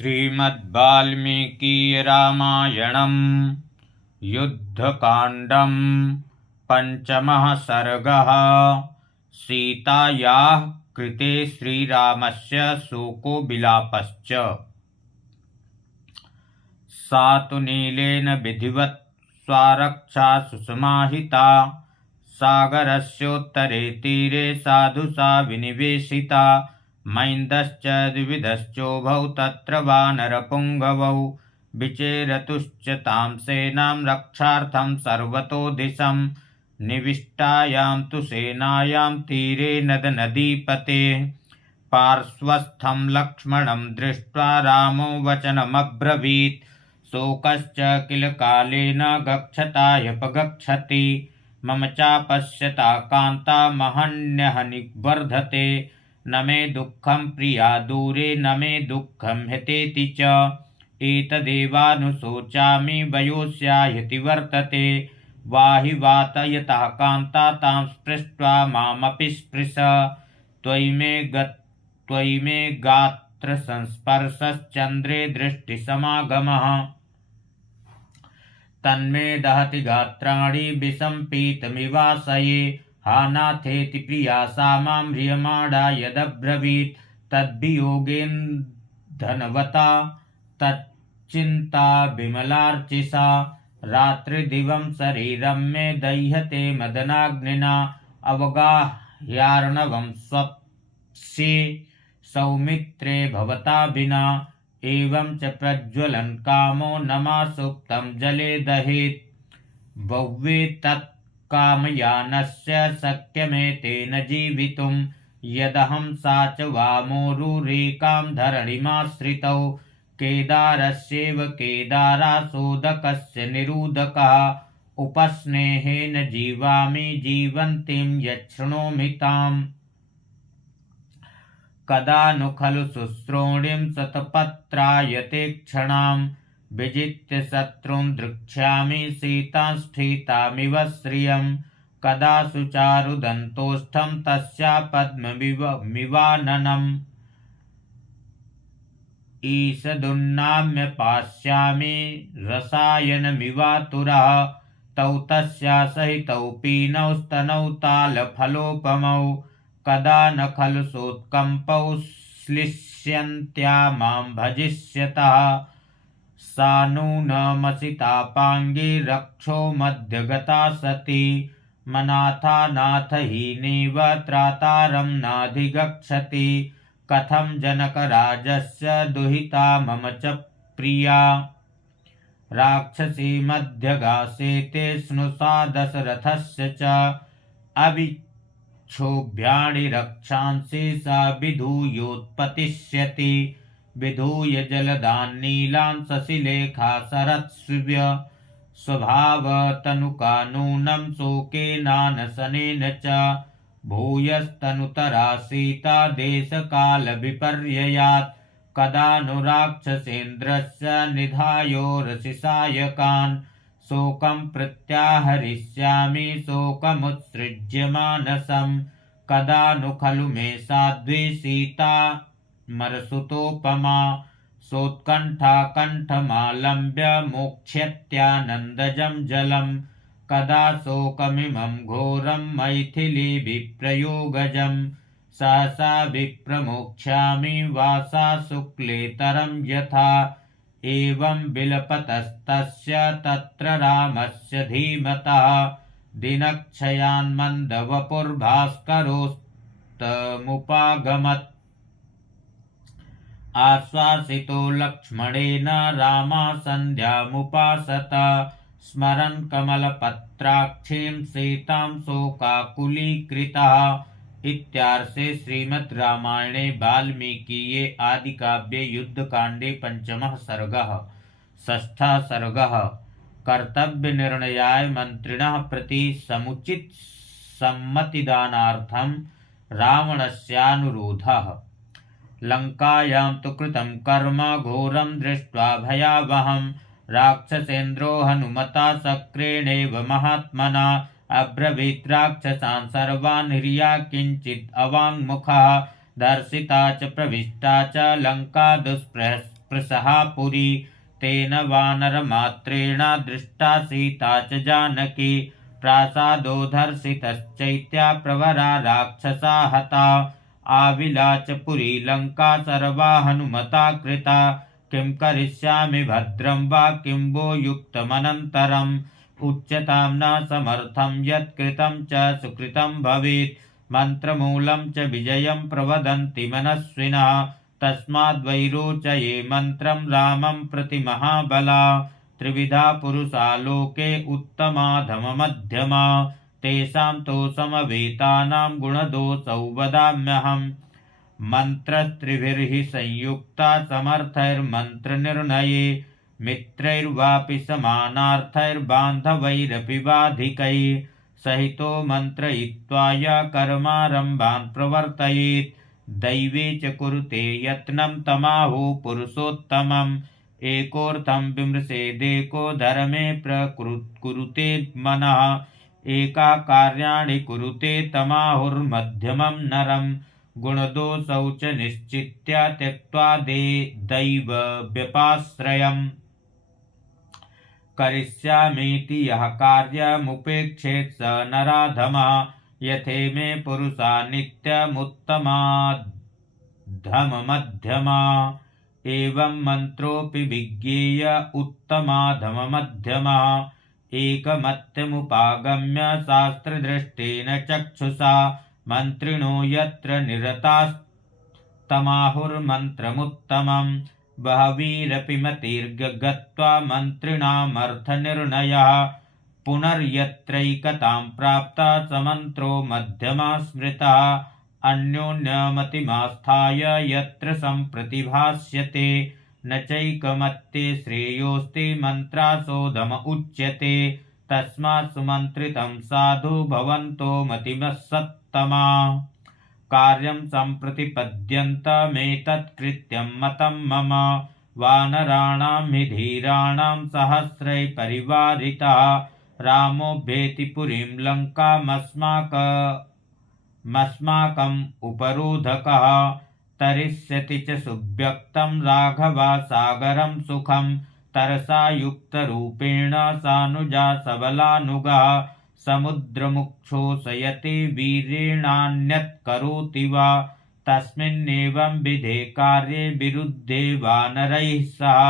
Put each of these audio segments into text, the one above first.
श्रीमद्वाल्मीकि रामायणं युद्धकाण्डं पंचमः सर्गः। सीतायाः कृते श्रीरामस्य शोको विलापश्च। सा तु नीलेन विधिवत् स्वारक्षासु समाहिता, सागरस्योत्तरे तीरे साधु सा विनिवेशिता। मैन्दश्च द्विविधश्चोभौ तत्र वानरपुङ्गवौ, विचेरतुश्च तां सेनां रक्षार्थं सर्वतो दिशं। निविष्टायां तु सेनायां तीरे नदनदीपतेः, पार्श्वस्थं लक्ष्मणं दृष्ट्वा रामो वचनमब्रवीत्। शोकश्च किल कालेन गच्छतायपगच्छति, मम चापश्यता कान्ता महन्यहनिवर्धते। न मे दुःखं प्रिया दूरे न मे दुःखं हितेति च, एतदेवानुशोचामि वयोस्यायति वर्तते। वाहि वातयतः कान्ता तां स्पृष्ट्वा मामपि स्पृश, त्वयि मे गात्र संस्पर्शश्चन्द्रे दृष्टिसमागमः। तन्मे दहति गात्राणि विषं पीतमिवाशये, हा नाथेति प्रिया सा मां ह्रियमाणा यदब्रवीत्। तद्वियोगेन धनवता तच्चिन्ता विमलार्चिषा, रात्रिदिवं शरीरं मे दह्यते मदनाग्निना। अवगाह्यार्णवं स्वप्स्ये सौमित्रे भवता विना, एवं च प्रज्वलन् कामो न मा सुप्तं जले दहेत्। बह्वे तत्कामयानस्य शक्यमेतेन जीवितुं, यदहं सा च वामोरुरेकां धरणिमाश्रितौ। केदारस्यैव केदारासोदकस्य निरूदकः, उपस्नेहेन जीवामि जीवन्तीं यच्छृणोमि ताम्। कदा नु खलु शुश्रोणीं शतपत्रायते क्षणां, विजित्य शत्रुं द्रक्ष्यामि सीतां स्थितामिव श्रियं। कदा सुचारुदन्तोष्ठं तस्या पद्ममिवाननम्, ईषदुन्नाम्य पास्यामि रसायनमिवातुरः। तौ तस्या सहितौ पीनौ स्तनौ तालफलोपमौ, कदा न खलु सोत्कम्पौ श्लिष्यन्त्या मां भजिष्यतः। सा नूनमसितापाङ्गी रक्षो मध्यगता सती, मनाथानाथहीनेव त्रातारं नाधिगच्छति। कथं जनकराजस्य दुहिता मम च प्रिया, राक्षसी मध्यगासेते स्नुषा दशरथस्य च। अविक्षोभ्याणि रक्षांसि सा विधूयोत्पतिष्यति, विधूय जलदान् नीलान् शशिलेखा सरत्स्व्य। स्वभावतनुका नूनं शोकेनानशनेन च, भूयस्तनुतरा सीता देशकालविपर्ययात्। कदा नु राक्षसेन्द्रस्य निधायोरसिसायकान्, शोकं प्रत्याहरिष्यामि शोकमुत्सृज्य मानसम्। कदा नु खलु मे साध्वी सीता मरसुतोपमा, सोत्कण्ठा कण्ठमालम्ब्य मोक्ष्यत्यानन्दजं जलम्। कदा शोकमिमं घोरं मैथिलीभिप्रयोगजं, सहसा विप्रमोक्ष्यामि वासा शुक्लेतरं यथा। एवं विलपतस्तस्य तत्र रामस्य धीमतः, दिनक्षयान्मन्दवपुर्भास्करोस्तमुपागमत्। आश्वासितो लक्ष्मणेन रामा सन्ध्यामुपासत, स्मरन् कमलपत्राक्षीं सीतां शोकाकुलीकृतः। इत्यार्षे श्रीमद् रामायणे वाल्मीकीये आदिकाव्ये युद्धकाण्डे पंचमः सर्गः। षष्ठः सर्गः। कर्तव्यनिर्णयाय मन्त्रिणः प्रति समुचित सम्मतिदानार्थं रावणस्यानुरोधः। लङ्कायां तु कृतं कर्म घोरं दृष्ट्वा भयावहं, राक्षसेन्द्रो हनुमता शक्रेणेव महात्मना। अब्रवीत् राक्षसान् सर्वान् हिर्या किञ्चित् अवाङ्मुखः, दर्शिता च प्रविष्टा च लङ्का दुष्प्रहस्पतिः प्रसहा पुरी तेन वानरमात्रेण दृष्टा सीता च जानकी प्रासादो धर्षितश्चैत्या प्रवरा राक्षसा हता आविलाच पुरी लंका सर्वा हनुमता कृता किं करिष्यामि भद्रं वा किं वो युक्तमनन्तरम् उच्यतां न समर्थं यत्कृतं च सुकृतं भवेत् मन्त्रमूलं च विजयं प्रवदन्ति मनस्विनः तस्माद्वैरोचये मन्त्रं रामं प्रति महाबला त्रिविधा पुरुषा लोके उत्तमाधममध्यमा तेषां तो समवेतानां गुणदोषौ वदाम्यहम् मन्त्रस्त्रिभिर्हि संयुक्ता समर्थैर्मन्त्रनिर्णये मित्रैर्वापि समानार्थैर्बान्धवैरपि बाधिकैः सहितो मन्त्रयित्वाय कर्मारम्भान् प्रवर्तयेत् दैवे च कुरुते यत्नं तमाहो पुरुषोत्तमम् एकोऽर्थं विमृशेदेको धर्मे प्रकुरुते मनः एका कार्याणि कुरुते तमाहुर्मध्यमं नरम् गुणदोषौ च निश्चित्य त्यक्त्वा दैव व्यपाश्रयम् करिष्यामीति यः कार्यमुपेक्षेत् स नराधमः यथेमे पुरुषा नित्यमुत्तमाधममध्यमा एवं मन्त्रोऽपि विज्ञेय उत्तमाधममध्यमः एकमत्यमुपागम्य शास्त्रदृष्टेन चक्षुषा मन्त्रिणो यत्र निरतास्तमाहुर्मन्त्रमुत्तमम् बहवीरपि मतिर्गत्वा मन्त्रिणामर्थनिर्णयः पुनर्यत्रैकतां प्राप्ता समन्त्रो मध्यमा स्मृतः अन्योन्यमतिमास्थाय यत्र सम्प्रतिभाष्यते न चैकमत्ये श्रेयोस्ति मन्त्रासोधम उच्यते तस्मात् सुमन्त्रितं साधु भवन्तो मतिमः सत्तमा कार्यं सम्प्रतिपद्यन्तमेतत्कृत्यं मतं मम वानराणां हि धीराणां सहस्रै परिवारितः रामोऽभ्येति पुरीं लङ्कामस्माकम् उपरोधकः तरिष्यति च सुव्यक्तं राघवा सागरं सुखं तरसा युक्तरूपेण सानुजा सबलानुगः समुद्रमुक्षोषयति वीरेणान्यत् करोति वा तस्मिन्नेवं विधे कार्ये विरुद्धे वानरैः सह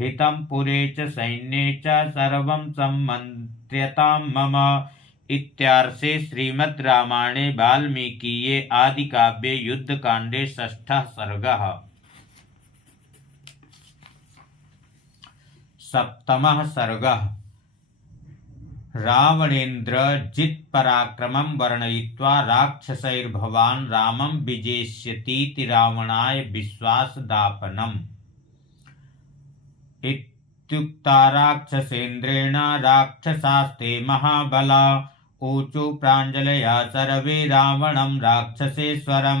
हितं पुरे च सैन्ये च सर्वं सम्मन्त्र्यतां मम। इत्यार्षे श्रीमद् रामायणे वाल्मीकीये आदिकाव्ये युद्धकाण्डे षष्ठः सर्गः। सप्तमः सर्गः। रावणेन्द्र जित्पराक्रमं वर्णयित्वा राक्षसैर्भवान् रामं विजेष्यतीति रावणाय विश्वासदापनम्। इत्युक्ता राक्षसेन्द्रेण राक्षसास्ते महाबला ऊचु प्राञ्जलया सर्वे रावणं राक्षसेश्वरं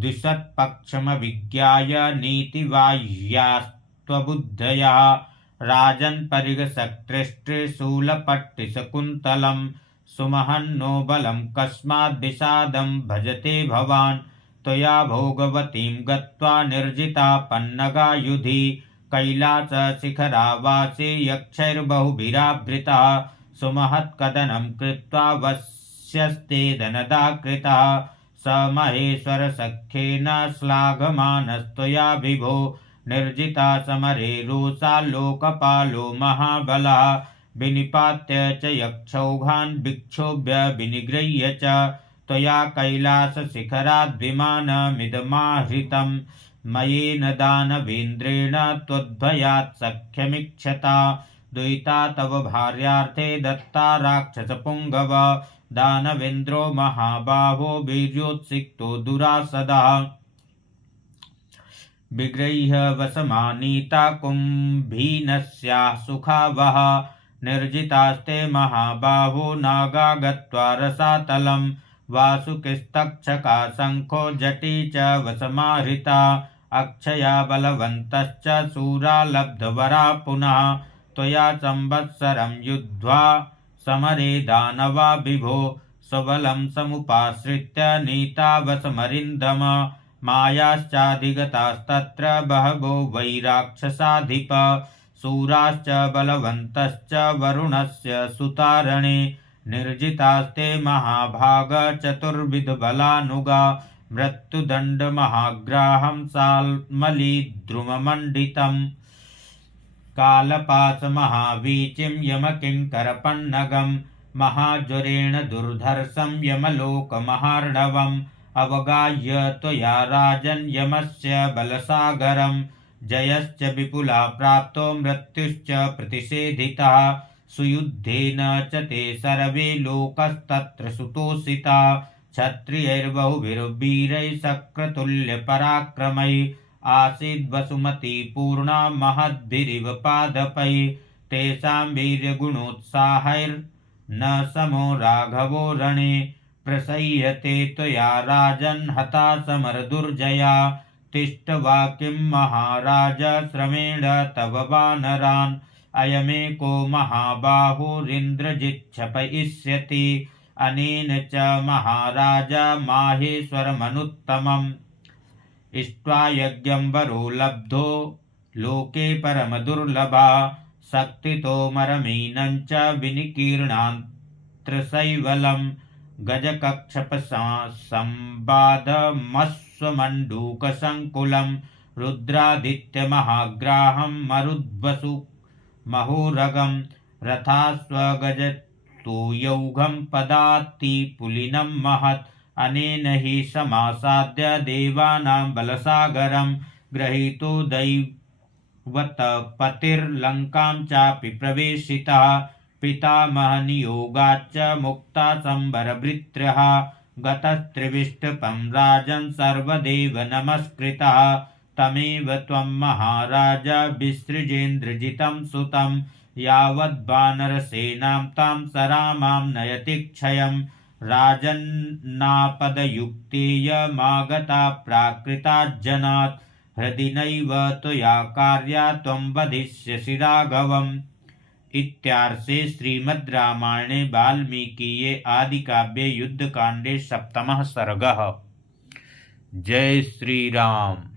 द्विषत्पक्षमभिज्ञाय नीतिवाह्यास्त्वबुद्धयः राजन् परिगसक्तृष्टिशूलपट्टिशकुन्तलं सुमहन्नो बलं कस्माद् विषादं भजते भवान् त्वया भोगवतीं गत्वा निर्जिता पन्नगायुधि कैलासशिखरावासे यक्षैर्बहुभिरावृतः सुमहत्कदनं कृत्वा वश्यस्ते धनदाकृतः स महेश्वरसख्येन श्लाघमानस्त्वया विभो निर्जिता समरे रोषा लोकपालो महाबलः विनिपात्य च यक्षौघान् विक्षोभ्य विनिगृह्य च त्वया कैलासशिखराद्विमानमिदमाहृतं मयेन दानवेन्द्रेण त्वद्भयात् सख्यमीक्षता दुहिता तव भार्यार्थे दत्ता राक्षसपुङ्गव दानवेन्द्रो महाबाहो वीर्योत्सिक्तो दुरासदः विगृह्य वसमानीता कुम्भीनस्याः सुखावह निर्जितास्ते महाबाहो नागा गत्वा रसातलं वासुकिस्तक्षका शङ्खो जटी च वसमाहृता अक्षया बलवन्तश्च शूरा लब्धवरा पुनः त्वया संवत्सरं युद्ध्वा समरे दानवा विभो स्वबलं समुपाश्रित्य नीता वसमरिन्दम मायाश्चाधिगतास्तत्र बहवो वै राक्षसाधिप शूराश्च बलवन्तश्च वरुणस्य सुतारणे निर्जितास्ते महाभाग चतुर्विधबलानुगा मृत्युदण्डमहाग्राहं साल्मलीद्रुममण्डितम् कालपाशमहावीचिं यमकिङ्करपन्नगं महाज्वरेण दुर्धर्षं यमलोकमहार्णवम् अवगाह्य त्वया राजन् यमस्य बलसागरं जयश्च विपुला प्राप्तो मृत्युश्च प्रतिषेधितः सुयुद्धेन च ते सर्वे लोकस्तत्र सुतोषिता क्षत्रियैर्बहुभिर्वीरैः शक्रतुल्यपराक्रमैः आसीद्वसुमती पूर्णा महद्भिरिव पादपैः तेषां वीर्यगुणोत्साहैर्न समो राघवो रणे प्रसह्यते त्वया राजन् हता समरदुर्जया तिष्ठवा किं महाराज श्रमेण तव वानरान् अयमेको महाबाहुरिन्द्रजिच्छपयिष्यति अनेन च महाराज माहेश्वरमनुत्तमम् इष्ट्वा यज्ञं वरो लब्धो लोके परमदुर्लभा शक्तितोमरमीनं च विनिकीर्णान्त्रशैवलं गजकक्षपसंवादमश्वमण्डूकसङ्कुलं रुद्रादित्यमहाग्राहं मरुद्वसु महोरगं रथाश्वगजतुयौघं पदातिपुलिनं महत् अनेन हि समासाद्य देवानां बलसागरं गृहीतो दैवतपतिर्लङ्कां चापि प्रवेशितः पितामहनियोगाच्च मुक्ता संवरभृत्यः गतस्त्रिविष्टपं राजन् सर्वदेव नमस्कृतः तमेव त्वं महाराज विसृजेन्द्रजितं सुतं यावद्वानरसेनां तां सरामां नयति क्षयम् राजन्नापदयुक्तेयमागता प्राकृताज्जनात् हृदि नैव त्वया कार्या त्वं वधिष्यसि राघवम्। इत्यार्षे श्रीमद् रामायणे वाल्मीकीये आदिकाव्ये युद्धकाण्डे 7वाः सर्गः। जय श्री राम।